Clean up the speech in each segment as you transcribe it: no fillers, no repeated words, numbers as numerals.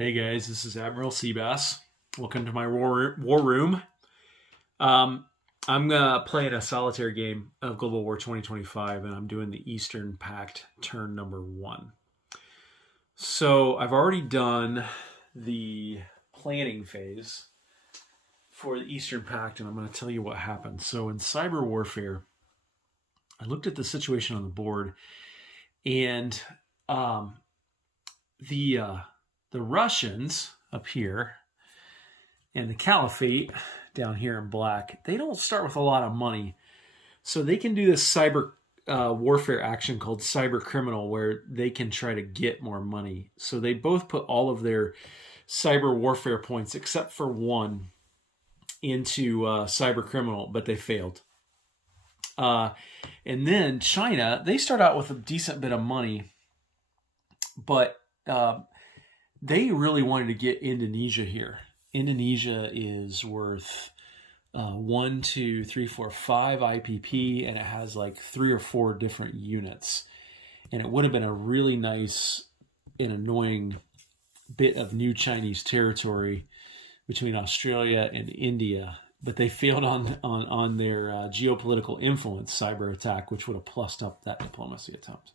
Hey guys, this is Admiral Seabass. Welcome to my war room. Um, I'm playing a solitaire game of Global War 2025, and I'm doing the Eastern Pact turn number 1. So I've already done the planning phase for the Eastern Pact, and I'm going to tell you what happened. So in cyber warfare, I looked at the situation on the board, and the Russians up here and the Caliphate down here in black, they don't start with a lot of money. So they can do this cyber warfare action called cyber criminal where they can try to get more money. So they both put all of their cyber warfare points, except for one, into cyber criminal, but they failed. And then China, they start out with a decent bit of money, but they really wanted to get Indonesia here. Indonesia is worth 1, 2, 3, 4, 5 IPP, and it has like 3 or 4 different units. And it would have been a really nice and annoying bit of new Chinese territory between Australia and India, but they failed on their geopolitical influence cyber attack, which would have plussed up that diplomacy attempt.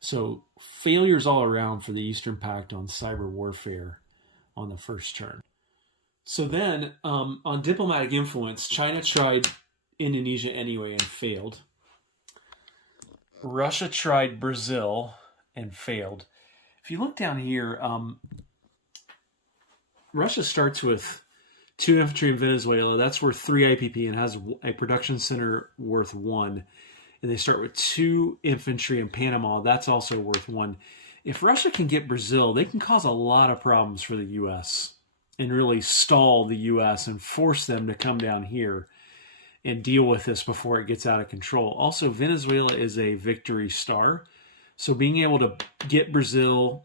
So failures all around for the Eastern Pact on cyber warfare on the first turn. So then on diplomatic influence, China tried Indonesia anyway and failed. Russia tried Brazil and failed. If you look down here, Russia starts with 2 infantry in Venezuela. That's worth 3 IPP and has a production center worth 1. And they start with 2 infantry in Panama. That's also worth 1. If Russia can get Brazil, they can cause a lot of problems for the U.S. and really stall the U.S. and force them to come down here and deal with this before it gets out of control. Also, Venezuela is a victory star. So being able to get Brazil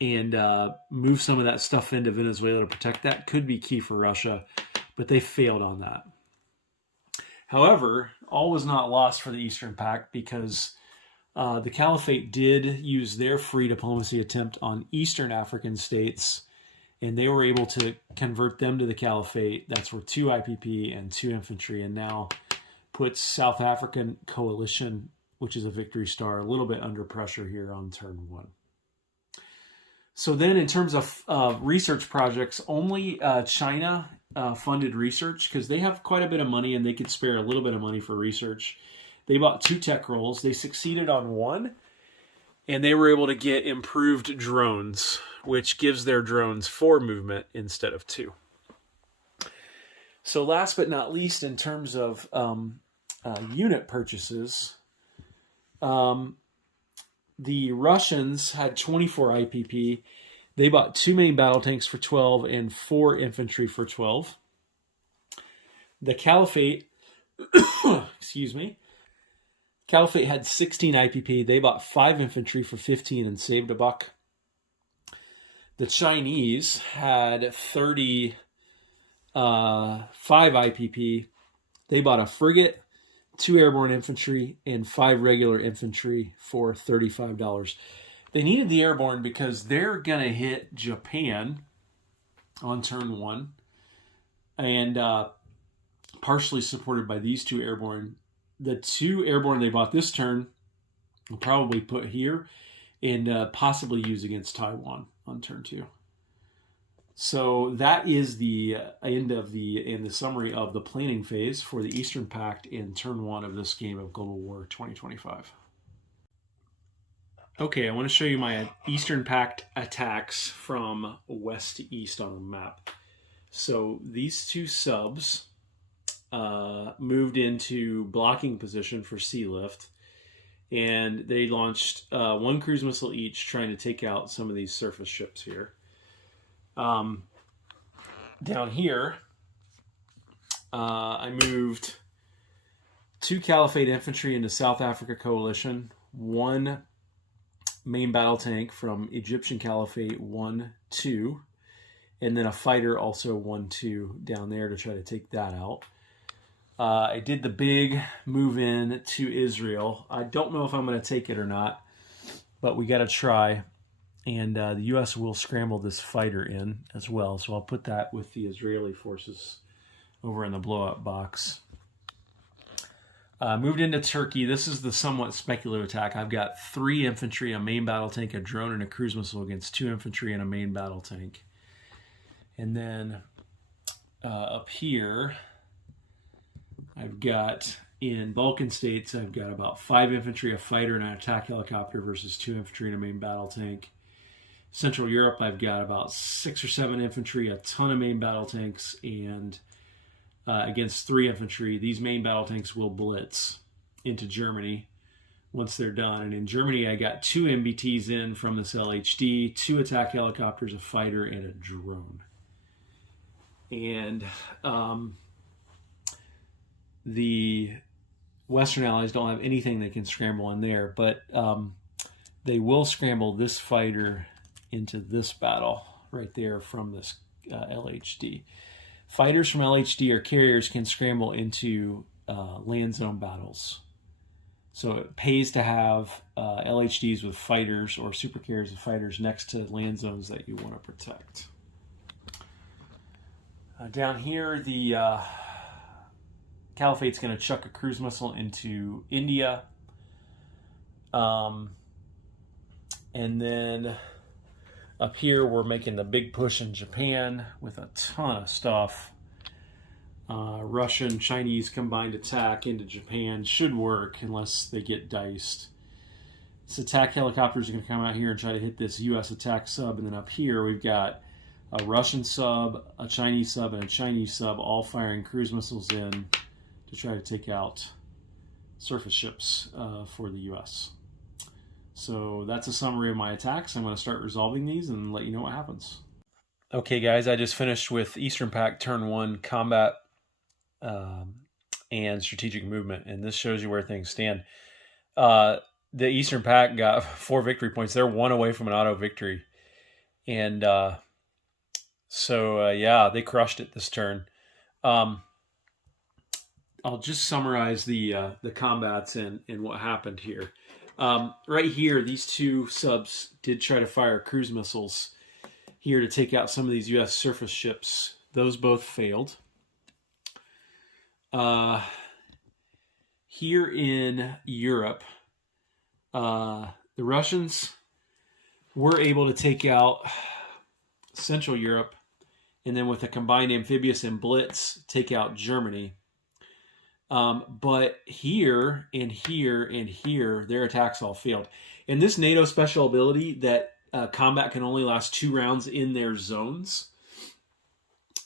and move some of that stuff into Venezuela to protect that could be key for Russia, but they failed on that. However, all was not lost for the Eastern Pact because the Caliphate did use their free diplomacy attempt on Eastern African states, and they were able to convert them to the Caliphate. That's worth 2 IPP and 2 infantry, and now puts South African coalition, which is a victory star, a little bit under pressure here on turn 1. So then in terms of research projects, only China funded research because they have quite a bit of money and they could spare a little bit of money for research. They bought 2 tech rolls. They succeeded on 1, and they were able to get improved drones, which gives their drones 4 movement instead of 2. So last but not least, in terms of unit purchases, the Russians had 24 IPP. They bought 2 main battle tanks for 12 and 4 infantry for 12. The Caliphate, Caliphate had 16 IPP. They bought 5 infantry for 15 and saved a buck. The Chinese had 35 IPP. They bought a frigate, 2 airborne infantry, and 5 regular infantry for $35. They needed the airborne because they're going to hit Japan on turn 1, and partially supported by these 2 airborne. The 2 airborne they bought this turn will probably put here and possibly use against Taiwan on turn 2. So that is the end of the summary of the planning phase for the Eastern Pact in turn 1 of this game of Global War 2025. Okay, I want to show you my Eastern Pact attacks from west to east on a map. So these 2 subs moved into blocking position for sea lift, and they launched 1 cruise missile each trying to take out some of these surface ships here. Down here, I moved 2 Caliphate infantry into South Africa coalition, 1 main battle tank from Egyptian Caliphate 1, 2, and then a fighter also 1, 2 down there to try to take that out. I did the big move in to Israel. I don't know if I'm going to take it or not, but we got to try. And the U.S. will scramble this fighter in as well. So I'll put that with the Israeli forces over in the blow-up box. Moved into Turkey. This is the somewhat speculative attack. I've got 3 infantry, a main battle tank, a drone, and a cruise missile against 2 infantry and a main battle tank. And then up here, I've got in Balkan states, I've got about 5 infantry, a fighter, and an attack helicopter versus 2 infantry and a main battle tank. Central Europe, I've got about 6 or 7 infantry, a ton of main battle tanks, and against 3 infantry. These main battle tanks will blitz into Germany once they're done. And in Germany, I got 2 MBTs in from this LHD, 2 attack helicopters, a fighter, and a drone. And the Western Allies don't have anything they can scramble in there, but they will scramble this fighter into this battle right there from this LHD. Fighters from LHD or carriers can scramble into land zone battles. So it pays to have LHDs with fighters or super carriers with fighters next to land zones that you want to protect. Down here, the Caliphate's going to chuck a cruise missile into India. And then up here, we're making the big push in Japan with a ton of stuff. Russian, Chinese combined attack into Japan should work unless they get diced. This attack helicopters are going to come out here and try to hit this U.S. attack sub. And then up here, we've got a Russian sub, a Chinese sub, and a Chinese sub all firing cruise missiles in to try to take out surface ships for the U.S. So that's a summary of my attacks. I'm going to start resolving these and let you know what happens. Okay, guys, I just finished with Eastern Pact Turn 1 combat and strategic movement, and this shows you where things stand. The Eastern Pact got 4 victory points. They're 1 away from an auto victory. And yeah, they crushed it this turn. I'll just summarize the combats and what happened here. Right here, these 2 subs did try to fire cruise missiles here to take out some of these U.S. surface ships. Those both failed. Here in Europe, the Russians were able to take out Central Europe, and then with a combined amphibious and blitz, take out Germany. But here and here and here, their attacks all failed. And this NATO special ability that combat can only last 2 rounds in their zones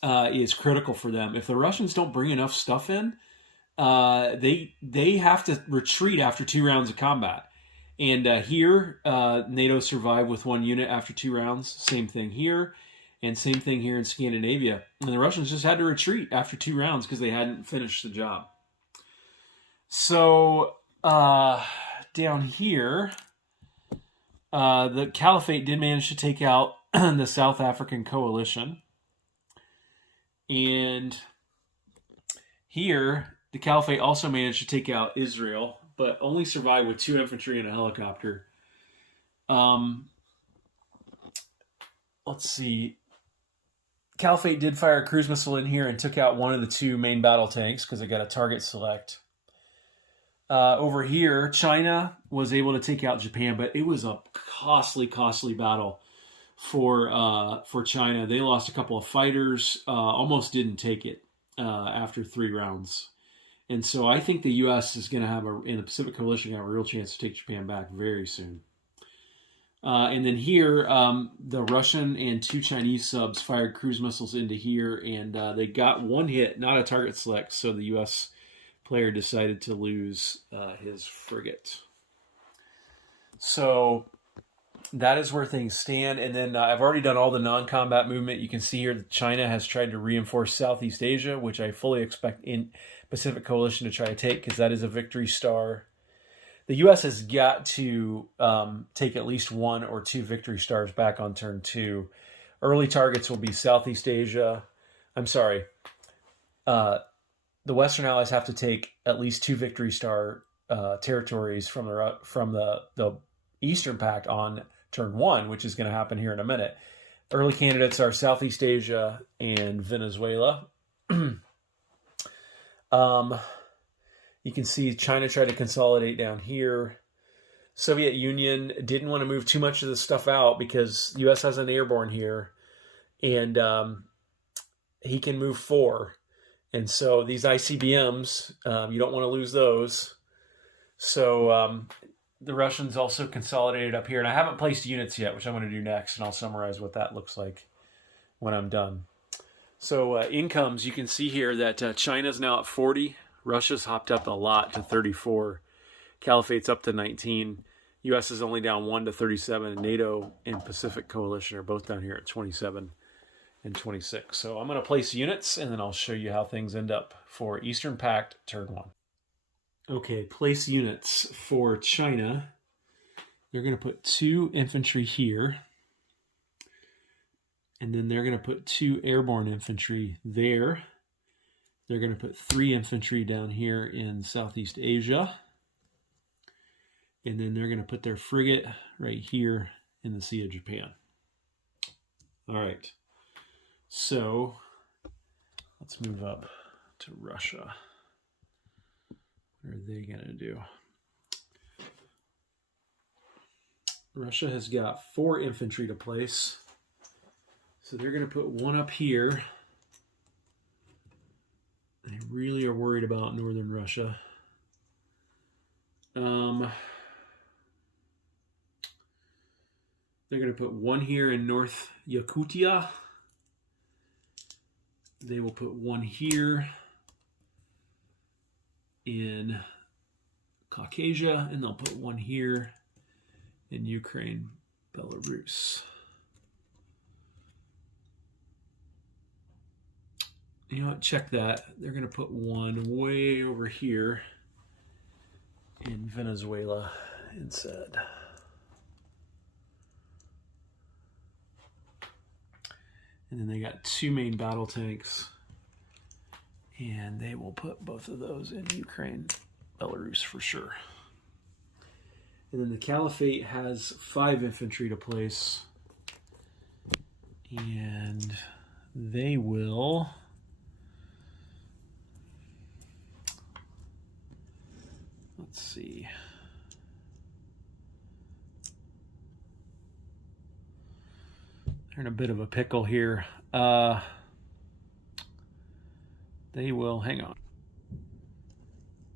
is critical for them. If the Russians don't bring enough stuff in, they have to retreat after 2 rounds of combat. And here, NATO survived with 1 unit after 2 rounds. Same thing here. And same thing here in Scandinavia. And the Russians just had to retreat after 2 rounds because they hadn't finished the job. So down here, the Caliphate did manage to take out the South African coalition. And here, the Caliphate also managed to take out Israel, but only survived with 2 infantry and a helicopter. Let's see. Caliphate did fire a cruise missile in here and took out 1 of the 2 main battle tanks because it got a target select. Over here, China was able to take out Japan, but it was a costly battle for China. They lost a couple of fighters, almost didn't take it after 3 rounds. And so I think the U.S. is going to have, in the Pacific Coalition, have a real chance to take Japan back very soon. And then here, the Russian and 2 Chinese subs fired cruise missiles into here, and they got 1 hit, not a target select, so the U.S. player decided to lose his frigate. So that is where things stand. And then I've already done all the non-combat movement. You can see here that China has tried to reinforce Southeast Asia, which I fully expect in Pacific Coalition to try to take because that is a victory star. The U.S. has got to take at least 1 or 2 victory stars back on turn 2. Early targets will be Southeast Asia. I'm sorry. The Western Allies have to take at least 2 victory star territories from the Eastern Pact on turn 1, which is going to happen here in a minute. Early candidates are Southeast Asia and Venezuela. You can see China tried to consolidate down here. Soviet Union didn't want to move too much of this stuff out because the U.S. has an airborne here, and he can move 4. And so these ICBMs, you don't want to lose those. So the Russians also consolidated up here. And I haven't placed units yet, which I'm going to do next, and I'll summarize what that looks like when I'm done. So incomes, you can see here that China's now at 40. Russia's hopped up a lot to 34. Caliphate's up to 19. U.S. is only down 1 to 37. And NATO and Pacific Coalition are both down here at 27 and 26. So I'm going to place units, and then I'll show you how things end up for Eastern Pact turn 1. Okay, place units for China. They're going to put 2 infantry here. And then they're going to put 2 airborne infantry there. They're going to put 3 infantry down here in Southeast Asia. And then they're going to put their frigate right here in the Sea of Japan. All right. So let's move up to Russia. What are they going to do? Russia has got 4 infantry to place. So they're going to put 1 up here. They really are worried about northern Russia. They're going to put 1 here in North Yakutia. They will put 1 here in Caucasia, and they'll put 1 here in Ukraine, Belarus. You know what? Check that. They're going to put 1 way over here in Venezuela instead. And then they got 2 main battle tanks, and they will put both of those in Ukraine, Belarus for sure. And then the Caliphate has 5 infantry to place, and they will... Let's see. They're in a bit of a pickle here. They will, hang on.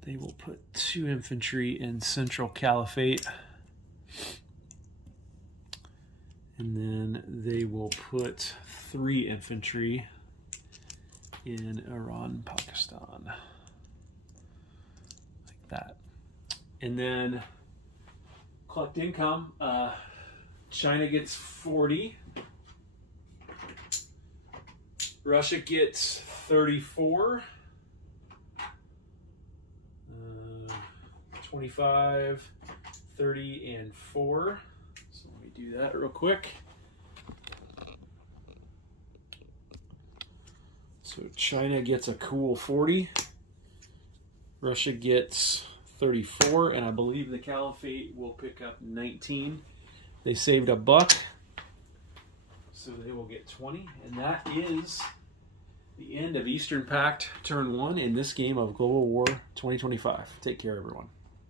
They will put 2 infantry in Central Caliphate. And then they will put 3 infantry in Iran, Pakistan. Like that. And then collect income. China gets 40. Russia gets 34. 25, 30, and 4. So let me do that real quick. So China gets a cool 40. Russia gets 34, and I believe the Caliphate will pick up 19. They saved a buck, so they will get 20. And that is the end of Eastern Pact Turn 1 in this game of Global War 2025. Take care, everyone.